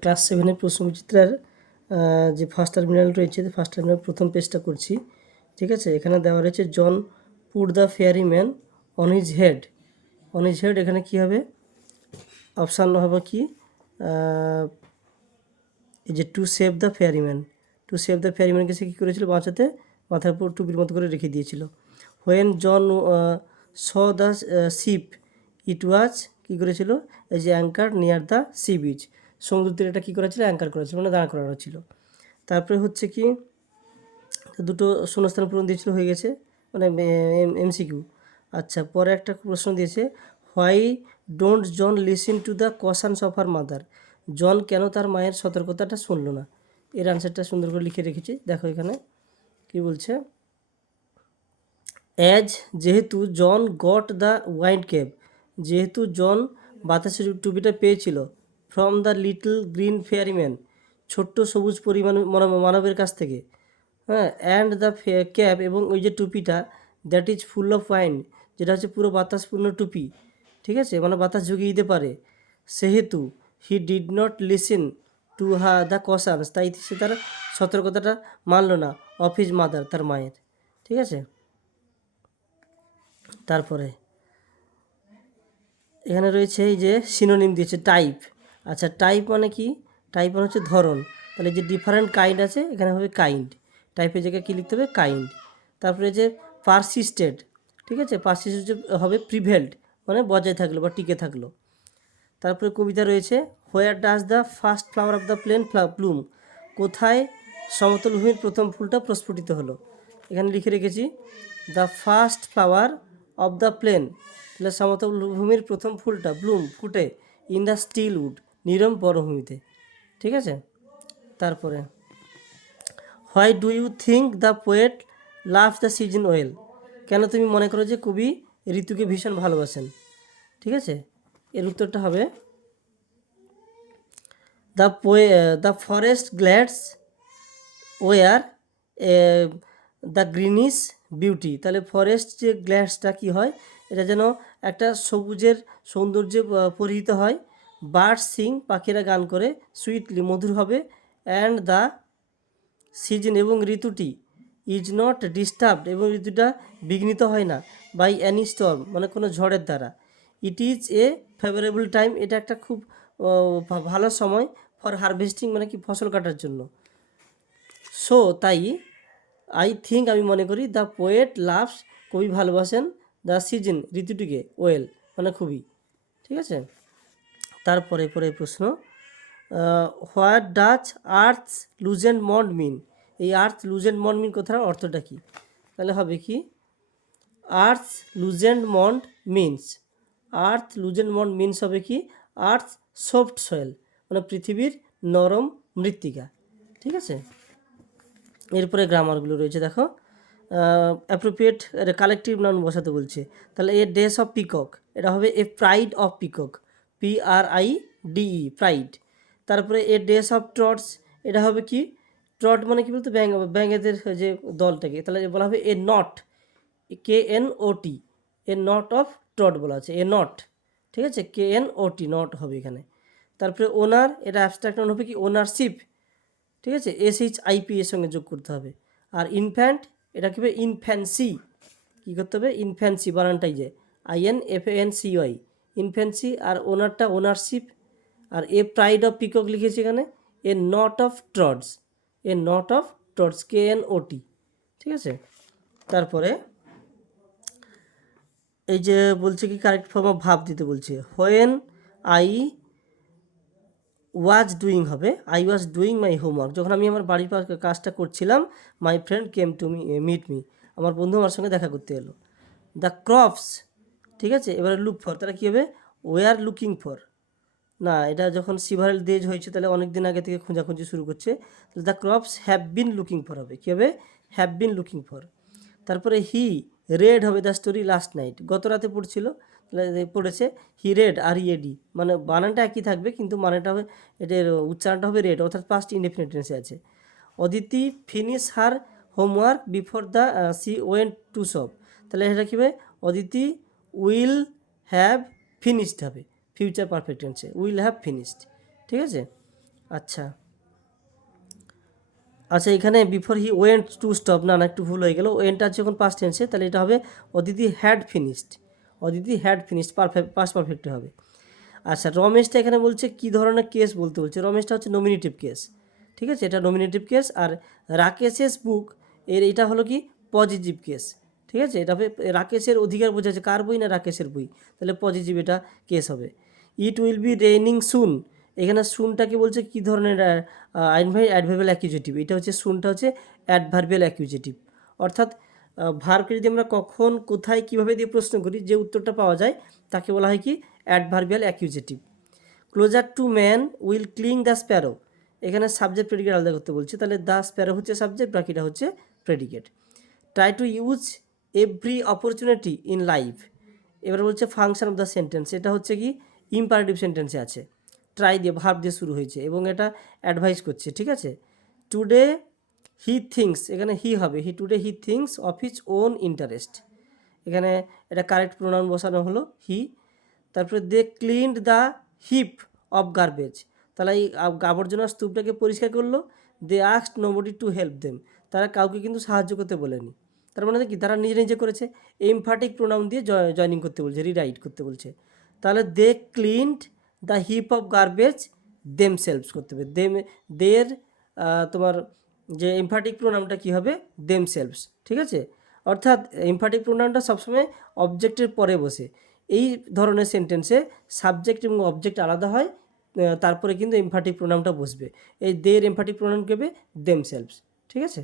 Class 7-এর প্রশ্নবিচিত্রার যে ফার্স্ট টার্মিনাল রয়েছে, ফার্স্ট টার্মিনাল প্রথম পেজটা করছি। ঠিক আছে, এখানে দেওয়া রয়েছে John put the fairy man on his head. On his head এখানে কী হবে? অপশান হবে কি, এই যে to save the fairy man. To save the fairy ম্যানকে সে কী করেছিল? বাঁচাতে মাথার উপর টুপির মতো করে রেখে দিয়েছিল। When John saw the ship it was কী করেছিল? এই যে anchor near the sea beach, সমুদ্র তীরে এটা কী করা ছিল? অ্যাঙ্কার করা ছিল, মানে দাঁড় করানো ছিল। তারপরে হচ্ছে কি, দুটো শূন্যস্থান পূরণ দিয়েছিল, হয়ে গেছে, মানে এমসিকিউ। আচ্ছা, পরে একটা প্রশ্ন দিয়েছে, why don't John listen to the cautions of her mother. John কেন তার মায়ের সতর্কতাটা শুনলো না? এর আনসারটা সুন্দর করে লিখে রেখেছি, দেখো এখানে কি বলছে। অ্যাজ যেহেতু জন গট দ্য ওয়াইন্ড কেপ, যেহেতু জন বাতাসের টুপিটা পেয়েছিল, ফ্রম দ্য লিটল গ্রিন ফেয়ারিম্যান, ছোট্ট সবুজ মানবের কাছ থেকে, হ্যাঁ, অ্যান্ড দ্য ক্যাপ, এবং ওই যে টুপিটা, that is full of wind, যেটা হচ্ছে পুরো বাতাসপূর্ণ টুপি, ঠিক আছে, মানে বাতাস জুগিয়ে দিতে পারে, সেহেতু he did not listen to the cautions, তাই সে তার সতর্কতাটা মানল না, অফ হিজ মাদার, তার মায়ের। ঠিক আছে, তারপরে এখানে রয়েছে এই যে সিনোনিম দিয়েছে টাইপ। আচ্ছা, টাইপ মানে কি? টাইপ মানে হচ্ছে ধরন। তাহলে যে ডিফারেন্ট কাইন্ড আছে, এখানে হবে কাইন্ড। টাইপের জায়গায় কী লিখতে হবে? কাইন্ড। তারপরে যে পারসিস্টেড, ঠিক আছে, পারসিস্টেড হবে প্রিভেলড, মানে বজায় থাকলো বা টিকে থাকলো। তারপরে কবিতা রয়েছে, where does the first flower of the plain bloom, কোথায় সমতল ভূমির প্রথম ফুলটা প্রস্ফুটিত হলো? এখানে লিখে রেখেছি the first flower of the plain, তাহলে সমতল ভূমির প্রথম ফুলটা ব্লুম, ফুটে, ইন দ্য স্টিল উড, নীরব বনভূমিতে। ঠিক আছে, তারপরে why do you think the poet love the season well, কেন তুমি মনে করো যে কবি ঋতুকে ভীষণ ভালোবাসেন? ঠিক আছে, এর উত্তরটা হবে the forest glades were the greenish beauty, তাহলে ফরেস্ট যে গ্ল্যাডসটা কী হয়? এটা যেন একটা সবুজের সৌন্দর্যে পরিহিত হয়। বার্ড সিং, পাখিরা গান করে, সুইটলি, মধুর হবে, অ্যান্ড দ্য সিজন, এবং ঋতুটি, ইজ নট ডিস্টার্বড, এবং ঋতুটা বিঘ্নিত হয় না, বাই অ্যানি স্টর্ম, মানে কোনো ঝড়ের দ্বারা। It is a favourable time, এটা একটা খুব ভালো সময়, ফর হারভেস্টিং, মানে কি ফসল কাটার জন্য। সো তাই, আই থিঙ্ক, আমি মনে করি, দ্য পোয়েট লাভস, কবি ভালোবাসেন, দ্য সিজন, ঋতুটিকে, ওয়েল, মানে খুবই। ঠিক আছে, তারপরে প্রশ্ন, হোয়াট ডাচ আর্থ লুজেন্ড মন্ড মিন, এই আর্থ লুজেন্ড মন্ড মিন কথার অর্থটা কী? তাহলে হবে কি, আর্থ লুজেন্ড মন্ড মিনস, আর্থ লুজেন্ড মন্ড মিনস হবে কি, আর্থ সফট সয়েল, মানে পৃথিবীর নরম মৃত্তিকা। ঠিক আছে, এরপরে গ্রামারগুলো রয়েছে, দেখো। অ্যাপ্রোপ্রিয়েট কালেকটিভ নাউন বসাতে বলছে, তাহলে এ ডেস অফ পিকক, এটা হবে এ pride of peacock, PRIDE, pride. তারপরে এ ডেস অফ ট্রটস, এটা হবে কি, ট্রট মানে কি বলতো, ব্যাঙেদের যে দলটাকে, তাহলে বলা হবে a knot, KNOT, a knot of trot বলা আছে, এ নট। ঠিক আছে, KNOT, নট হবে এখানে। তারপরে ওনার, এটা অ্যাবস্ট্রাক্ট নাউন হবে কি, ওনারশিপ। ঠিক আছে, SHIP এর সঙ্গে যোগ করতে হবে। আর ইনফ্যান্ট, এটা কী হবে, ইনফ্যান্সি, কী করতে হবে, ইনফ্যান্সি, বানানটাই যে INFANCY, ইনফ্যান্সি। আর ওনারটা ওনারশিপ। আর এ প্রাইড অফ পিকক লিখেছি এখানে, a knot of toads, a knot of toads, KNOT। ঠিক আছে, তারপরে এই যে বলছে কি, কারেক্ট ফর্ম অফ ভাব দিতে বলছে, হোয়েন আই ওয়াজ ডুইং হবে I was doing my homework, যখন আমি আমার বাড়ির কাজটা করছিলাম, my friend came to meet me, আমার বন্ধু আমার সঙ্গে দেখা করতে এলো। দ্য ক্রপস, ঠিক আছে, এবারে লুক ফর, তাহলে কী হবে, ওয়ে আর লুকিং ফর, না, এটা যখন সিভারেল ডেজ হয়েছে, তাহলে অনেক দিন আগে থেকে খোঁজাখুঁজি শুরু করছে, তাহলে the crops have been looking for হবে, কী হবে, হ্যাভ বিন লুকিং ফর। তারপরে হি রেড হবে দ্য স্টোরি লাস্ট নাইট, গত রাতে পড়ছিল, পড়েছে, হি রেড, READ, মানে বানানটা একই থাকবে, কিন্তু মানেটা হবে, এটার উচ্চারণটা হবে রেড, অর্থাৎ পাস্ট ইনডেফিনিট টেন্সে আছে। Aditi finish her homework before the she went to shop, তাহলে এটা কী হবে, অদিতি উইল হ্যাভ ফিনিশড হবে, ফিউচার পারফেক্ট টেন্সে, উইল হ্যাভ ফিনিশড। ঠিক আছে, আচ্ছা আচ্ছা, এখানে before he went to stop, না না একটু ভুল হয়ে গেল। ওয়েন্টটা আছে যখন পাস্ট টেন্সে, তাহলে এটা হবে Aditi had finished. Aditi had finished, perfect, past পারফেক্টে হবে। আচ্ছা, রমেশটা এখানে বলছে কী ধরনের কেস বলতে বলছে। রমেশটা হচ্ছে নমিনেটিভ কেস, ঠিক আছে, এটা নমিনেটিভ কেস। আর রাকেশের বুক, এটা হলো কি পজিটিভ কেস, ঠিক আছে। এটা হবে রাকেশের অধিকার বোঝাচ্ছে, কার বই না রাকেশের বই, তাহলে পজিটিভ এটা কেস হবে। It will be raining soon, এখানে সুনটাকে বলছে কী ধরনের অ্যাডভার্বিয়াল অ্যাকিউজেটিভ, এটা হচ্ছে সুনটা হচ্ছে অ্যাডভার্বিয়াল অ্যাকিউজেটিভ। অর্থাৎ ভার্বকে যদি আমরা কখন কোথায় কীভাবে দিয়ে প্রশ্ন করি, যে উত্তরটা পাওয়া যায় তাকে বলা হয় কি adverbial accusative. Closer to man will cling the sparrow, এখানে সাবজেক্ট প্রেডিকেট আলাদা করতে বলছে, তাহলে দ্য স্প্যারো হচ্ছে সাবজেক্ট, বাকিটা হচ্ছে predicate. Try to use every opportunity in life, এবার বলছে ফাংশন অফ দ্য সেন্টেন্স, এটা হচ্ছে কি ইম্পারেটিভ সেন্টেন্সে আছে, ট্রাই দিয়ে ভার্ব দিয়ে শুরু হয়েছে এবং এটা অ্যাডভাইস করছে, ঠিক আছে। টুডে হি থিঙ্কস, এখানে হি হবে, today he thinks of his own interest, এখানে এটা কারেক্ট প্রোনাউন বসানো হলো হি। তারপরে they cleaned the heap of garbage, তাহলে এই আবর্জনার স্তূপটাকে পরিষ্কার করলো। They asked nobody to help them, তারা কাউকে কিন্তু সাহায্য করতে বলেনি, তার মানে কি তারা নিজে নিজে করেছে। এমফাটিক প্রোনাউন দিয়ে জয়নিং করতে বলছে, রিরাইট করতে বলছে। তাহলে they cleaned the heap of garbage themselves করতে হবে, দের তোমার যে এমফাটিক প্রোনাউনটা কী হবে দেমসেলভস, ঠিক আছে। অর্থাৎ এমফাটিক প্রোনাউনটা সবসময় অবজেক্টের পরে বসে। এই ধরনের সেন্টেন্সে সাবজেক্ট এবং অবজেক্ট আলাদা হয়, তারপরে কিন্তু এমফাটিক প্রোনাউনটা বসবে। এই দের এমফাটিক প্রোনাউন কেবে দেমসেলভস, ঠিক আছে।